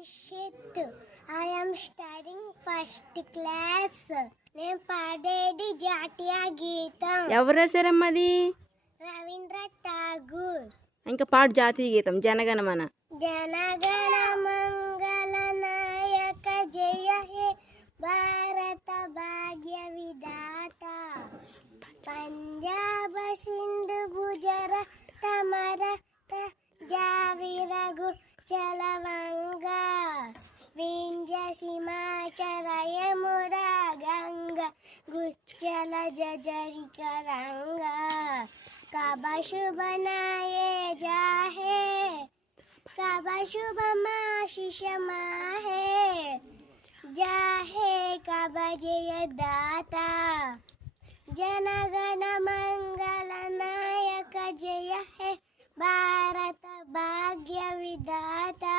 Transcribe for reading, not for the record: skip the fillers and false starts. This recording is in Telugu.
Harshit. I am studying first class. నేను పాడేది జాతీయ గీతం ఎవరు రాశారమ్మా అది? రవీంద్ర ఠాగూర్. ఇంకా పాడు జాతీయ గీతం జనగణమన. జనగణ మంగళ నాయక జయ హే భారత భాగ్య విధాత పంజాబ సింధు గుజరాత మరాఠ జావిరగు చలవంగా వింధ్య హిమాచల యమునా గంగా గుచ్చల జజరికరంగా కబ శుభ నాయే జాహే कब शुभ आशीष माहे जाहे कब जय दाता जनगण मंगल नायक जय है भारत भाग्य विधाता।